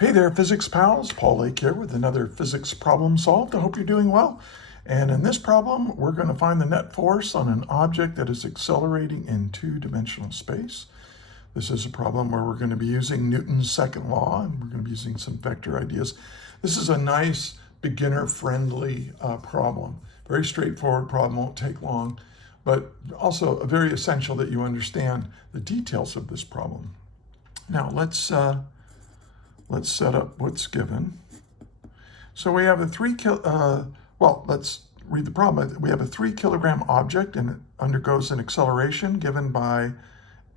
Hey there, physics pals. Paul Lake here with another physics problem solved. I hope you're doing well. And in this problem, we're going to find the net force on an object that is accelerating in two-dimensional space. This is a problem where we're going to be using Newton's second law, and we're going to be using some vector ideas. This is a nice beginner-friendly problem. Very straightforward problem, won't take long, but also very essential that you understand the details of this problem. Now let's set up what's given. So we have a let's read the problem. We have a 3 kilogram object and it undergoes an acceleration given by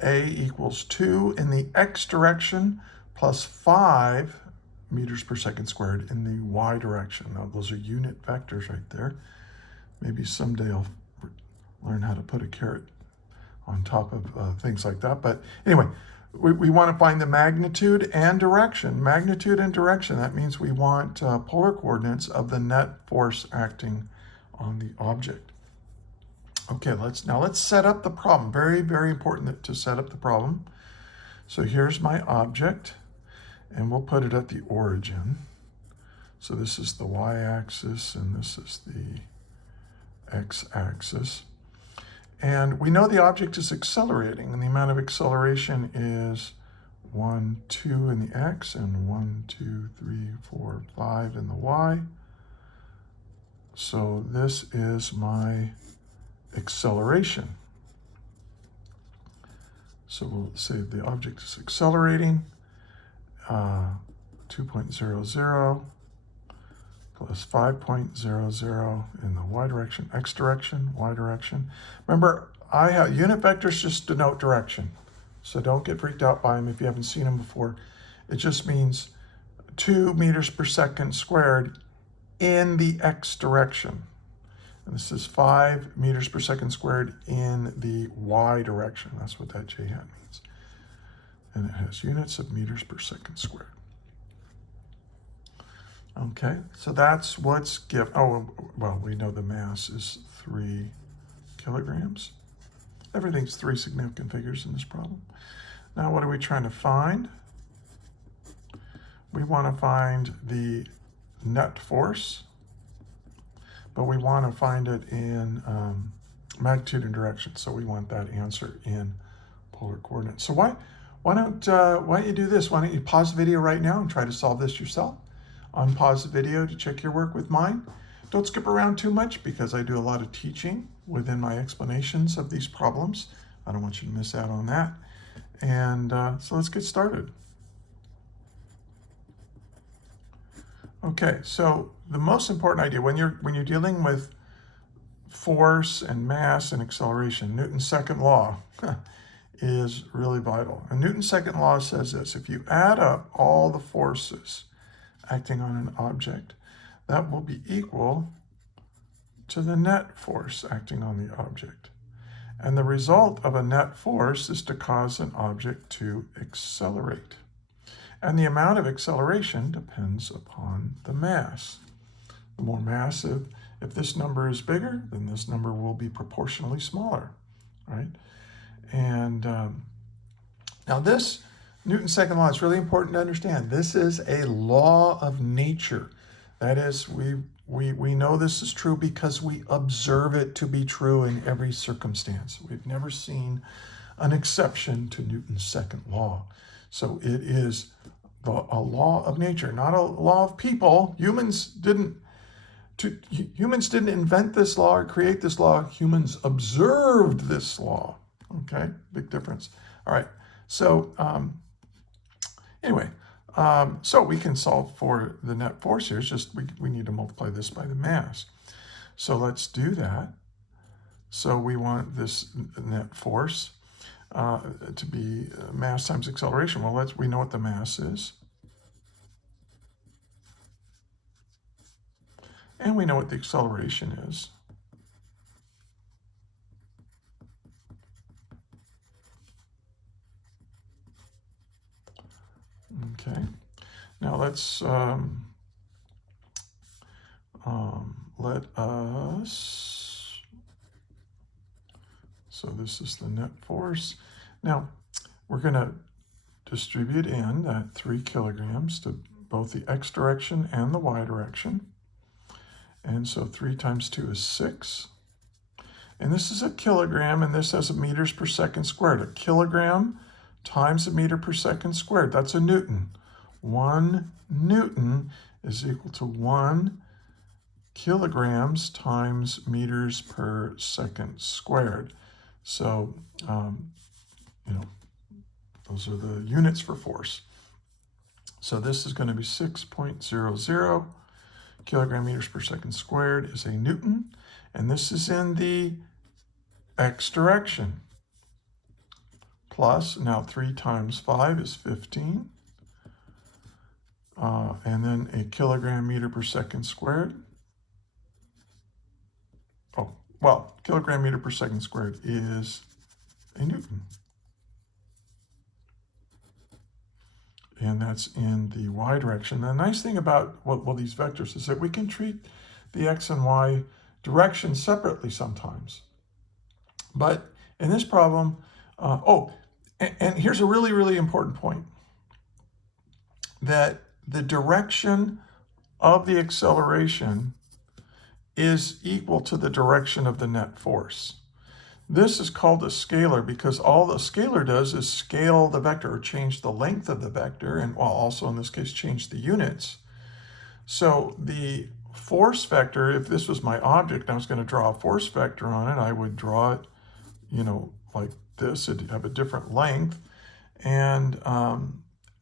a equals 2 in the x direction plus 5 meters per second squared in the y direction. Now those are unit vectors right there. Maybe someday I'll learn how to put a caret on top of things like that. But anyway, we want to find the magnitude and direction. Magnitude and direction, that means we want polar coordinates of the net force acting on the object. Okay, let's set up the problem. Very, very important to set up the problem. So here's my object, and we'll put it at the origin. So this is the y-axis, and this is the x-axis. And we know the object is accelerating, and the amount of acceleration is 1, 2 in the x, and 1, 2, 3, 4, 5 in the y. So this is my acceleration. So we'll say the object is accelerating, 2.00 plus 5.00 in the y direction, x direction, y direction. Remember, I have unit vectors just denote direction. So don't get freaked out by them if you haven't seen them before. It just means 2 meters per second squared in the x direction. And this is 5 meters per second squared in the y direction. That's what that j hat means. And it has units of meters per second squared. Okay, so that's what's given. Oh, well, we know the mass is 3 kilograms. Everything's 3 significant figures in this problem. Now, what are we trying to find? We want to find the net force, but we want to find it in magnitude and direction. So we want that answer in polar coordinates. So why don't you do this? Why don't you pause the video right now and try to solve this yourself? Unpause the video to check your work with mine. Don't skip around too much because I do a lot of teaching within my explanations of these problems. I don't want you to miss out on that. And so let's get started. Okay, so the most important idea when you're dealing with force and mass and acceleration, Newton's second law is really vital. And Newton's second law says this: if you add up all the forces acting on an object, that will be equal to the net force acting on the object. And the result of a net force is to cause an object to accelerate. And the amount of acceleration depends upon the mass. The more massive, if this number is bigger, then this number will be proportionally smaller, right? And now this Newton's second law is really important to understand. This is a law of nature. That is, we know this is true because we observe it to be true in every circumstance. We've never seen an exception to Newton's second law. So it is a law of nature, not a law of people. Humans didn't invent this law or create this law. Humans observed this law. Okay, big difference. All right, so anyway, so we can solve for the net force here. It's just we need to multiply this by the mass. So let's do that. So we want this net force to be mass times acceleration. Well, we know what the mass is. And we know what the acceleration is. Okay, now let's let us, so this is the net force. Now we're going to distribute in that 3 kilograms to both the x direction and the y direction. And so 3 times 2 is 6. And this is a kilogram, and this has a meters per second squared. A kilogram times a meter per second squared. That's a Newton. 1 Newton is equal to 1 kilograms times meters per second squared. So, those are the units for force. So this is going to be 6.00 kilogram meters per second squared is a Newton. And this is in the x direction. Plus, now 3 times 5 is 15. And then a kilogram meter per second squared. Kilogram meter per second squared is a Newton. And that's in the y direction. The nice thing about these vectors is that we can treat the x and y direction separately sometimes. But in this problem, and here's a really, really important point, that the direction of the acceleration is equal to the direction of the net force. This is called a scalar because all the scalar does is scale the vector, or change the length of the vector, and also in this case change the units. So the force vector, if this was my object and I was going to draw a force vector on it, I would draw it, like this. It'd have a different length, and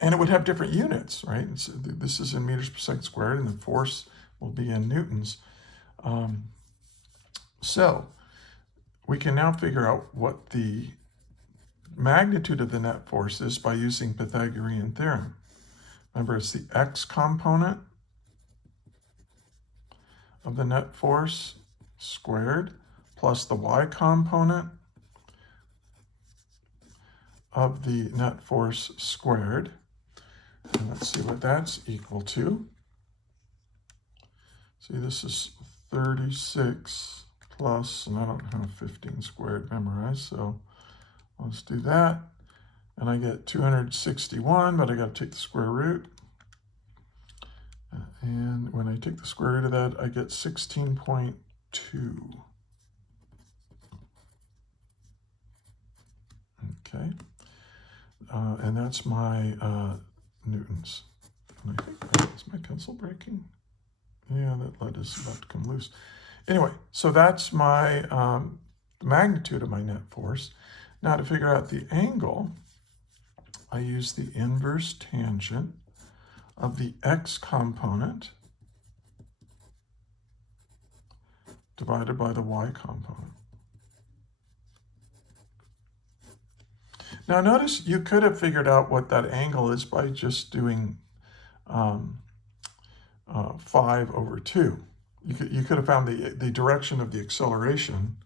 it would have different units, right? So this is in meters per second squared, and the force will be in newtons. So we can now figure out what the magnitude of the net force is by using Pythagorean theorem. Remember, it's the x component of the net force squared plus the y component of the net force squared. And let's see what that's equal to. See, this is 36 plus, and I don't have 15 squared memorized, so let's do that. And I get 261, but I got to take the square root. And when I take the square root of that, I get 16.2. Okay. And that's my newtons. And I think, is my pencil breaking? Yeah, that lead is about to come loose. Anyway, so that's my magnitude of my net force. Now to figure out the angle, I use the inverse tangent of the x component divided by the y component. Now notice you could have figured out what that angle is by just doing 5 over 2. You could have found the direction of the acceleration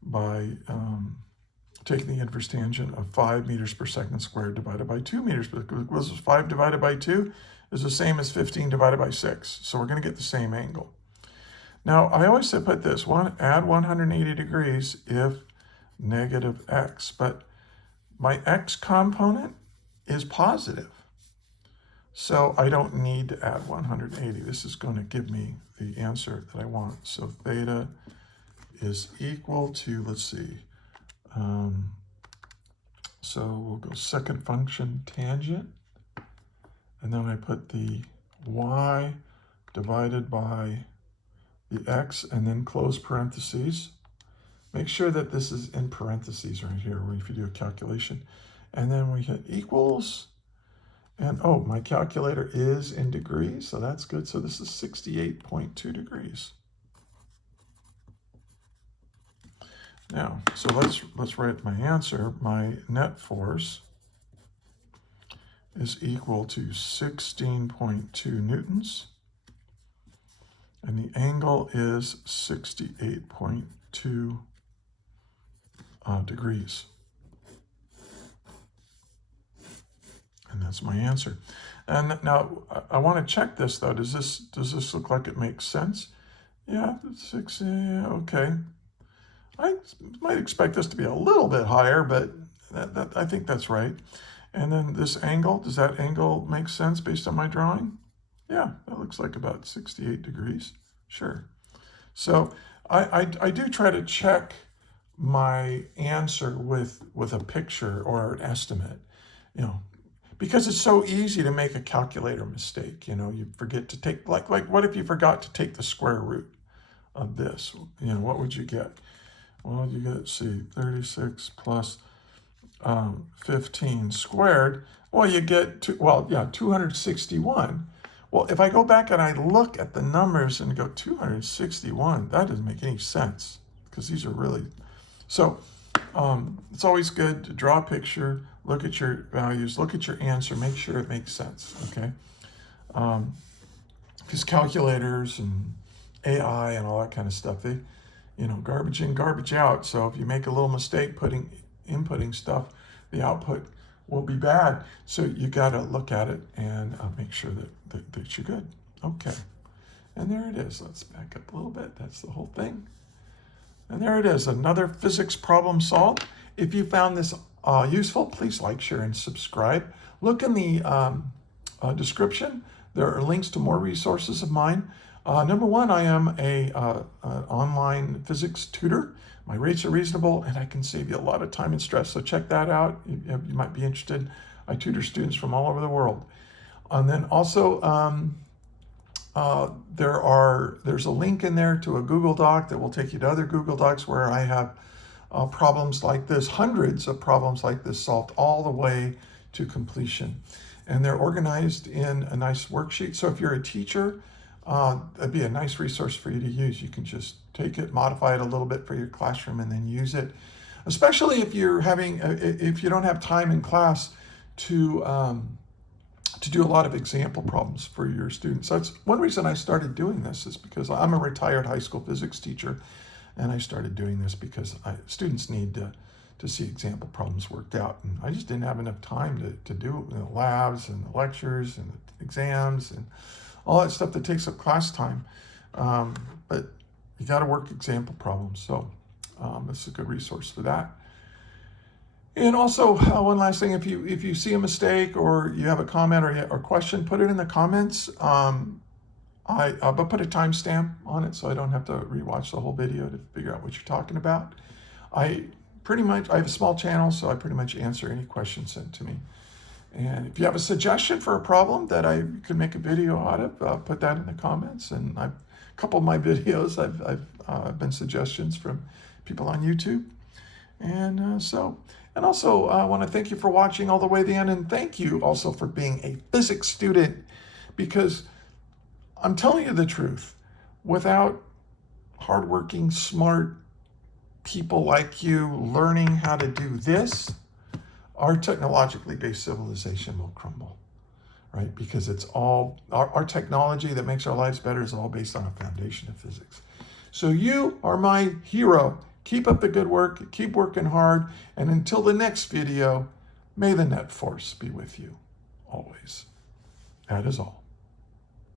by taking the inverse tangent of 5 meters per second squared divided by 2 meters, because 5 divided by 2 is the same as 15 divided by 6. So we're going to get the same angle. Now, I always say put this, add 180 degrees if negative x, but my x component is positive. So I don't need to add 180. This is going to give me the answer that I want. So theta is equal to, let's see, so we'll go second function tangent, and then I put the y divided by the x, and then close parentheses. Make sure that this is in parentheses right here, if you do a calculation. And then we hit equals, and oh, my calculator is in degrees, so that's good. So this is 68.2 degrees. Now, so let's write my answer. My net force is equal to 16.2 newtons, and the angle is 68.2 degrees. And that's my answer. And now I want to check this though. Does this look like it makes sense? Yeah, 6. Yeah, okay. I might expect this to be a little bit higher, but I think that's right. And then this angle, does that angle make sense based on my drawing? Yeah, that looks like about 68 degrees. Sure. So I do try to check my answer with a picture or an estimate, you know, because it's so easy to make a calculator mistake. You know, you forget to take, like what if you forgot to take the square root of this? You know, what would you get? Well, you get, see, 36 plus 15 squared. Well, you get, 261. Well, if I go back and I look at the numbers and go 261, that doesn't make any sense because these are really, so it's always good to draw a picture, look at your values, look at your answer, make sure it makes sense, okay? Because calculators and AI and all that kind of stuff, they, you know, garbage in, garbage out. So if you make a little mistake inputting stuff, the output will be bad. So you got to look at it and make sure that you're good. Okay. And there it is. Let's back up a little bit. That's the whole thing. And there it is, another physics problem solved. If you found this useful, please like, share, and subscribe. Look in the description. There are links to more resources of mine. Number one, I am an online physics tutor. My rates are reasonable, and I can save you a lot of time and stress, so check that out. You might be interested. I tutor students from all over the world. And then also, there's a link in there to a Google Doc that will take you to other Google Docs where I have problems like this, hundreds of problems like this solved all the way to completion. And they're organized in a nice worksheet. So if you're a teacher, that'd be a nice resource for you to use. You can just take it, modify it a little bit for your classroom, and then use it. Especially if if you don't have time in class to do a lot of example problems for your students. That's one reason I started doing this, is because I'm a retired high school physics teacher, and I started doing this because students need to see example problems worked out. And I just didn't have enough time to do the labs and the lectures and the exams and all that stuff that takes up class time. But you got to work example problems. So this is a good resource for that. And also, one last thing, if you see a mistake or you have a comment or question, put it in the comments. But put a timestamp on it so I don't have to rewatch the whole video to figure out what you're talking about. I have a small channel, so I pretty much answer any questions sent to me. And if you have a suggestion for a problem that I could make a video out of, put that in the comments. And a couple of my videos I've been suggestions from people on YouTube. And also I want to thank you for watching all the way to the end, and thank you also for being a physics student, because I'm telling you the truth, without hardworking, smart people like you learning how to do this, our technologically based civilization will crumble, right? Because it's all, our technology that makes our lives better is all based on a foundation of physics. So you are my hero. Keep up the good work, keep working hard, and until the next video, may the net force be with you always. That is all.